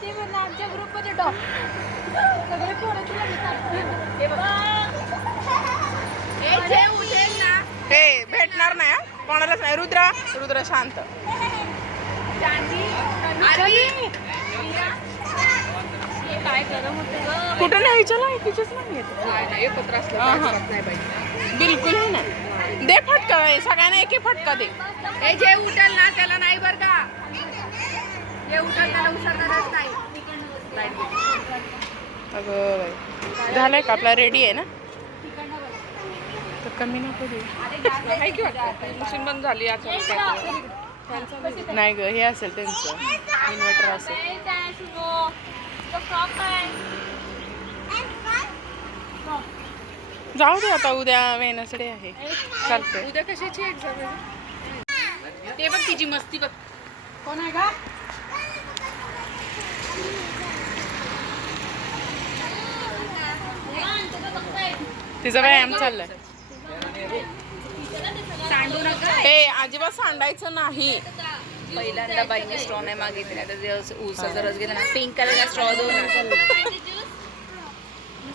ते म्हणलं आमच्या ग्रुपमध्ये टॉप सगळे पोरं तुला हे भेटणार नाही हा? कोणालाच नाही. रुद्र रुद्र शांत. काय गरम होतं कुठं नाही विचारलं तिचेच नाही एकत्र असलं बिलकुल नाही. दे फटका सगळ्यांना एक एक फटका दे. हे जे उठल ना त्याला नाही बर का जे उठल त्याला उसरणारच नाही. अगं बाई झालंय का आपला रेडी आहे ना तर कमी नको देऊ. मशीन बंद झाली नाही ग हे असेल त्यांचं इन्व्हर्टर असेल. जाऊ दे आता उद्या वेनसडे आहे चालतंय. उद्या कशाची एक्झाम आहे ते बघ तिची मस्ती बघ. कोण आहे का तिचा व्यायाम चाललाय. सांडू नका. हे अजिबात सांडायचं नाही. पहिल्यांदा बाईने स्ट्रॉ नाही मागितले आता ऊसाचा रस घेतला ना पिंक कलरचा स्ट्रॉ देऊ ना.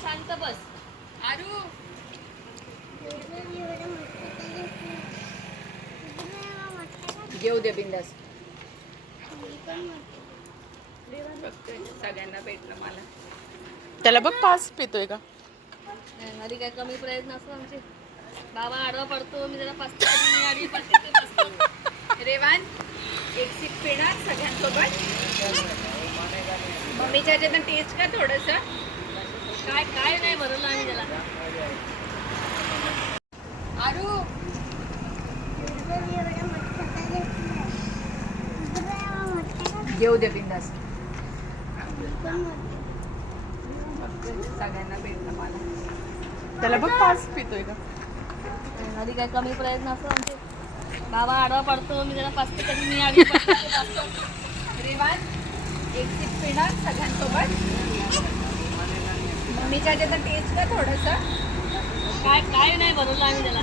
शांत बस आरू. घेऊ दे बिंदास. सगळ्यांना भेटलं मला. त्याला बघ पास पितोय का. घरी काय कमी प्रयत्न असतो आमचे. बाबा आडवा पडतो मी जरा पसतो मी आडवी पडते ते पसतो. रेवान एक सीट पिणार सगळ्यांसोबत. मम्मीच्या ह्याच्यात टेस्ट का थोडस काय काय नाही भरवलं आम्ही त्याला. आरू घेऊ दे बिंदास. सगळ्यांना भेटलं मला. त्याला बघ पास पितोय का. घरी काय कमी प्रयत्न असतो आमचे. बाबा आडवा पडतो मी जरा पसते कधी मी आडवी पडते ते पसतो. रेवान एक सीट पिणार सगळ्यांसोबत. मम्मीच्या ह्याच्यात टेस्ट का थोडस काय काय नाही भरवलं आम्ही त्याला.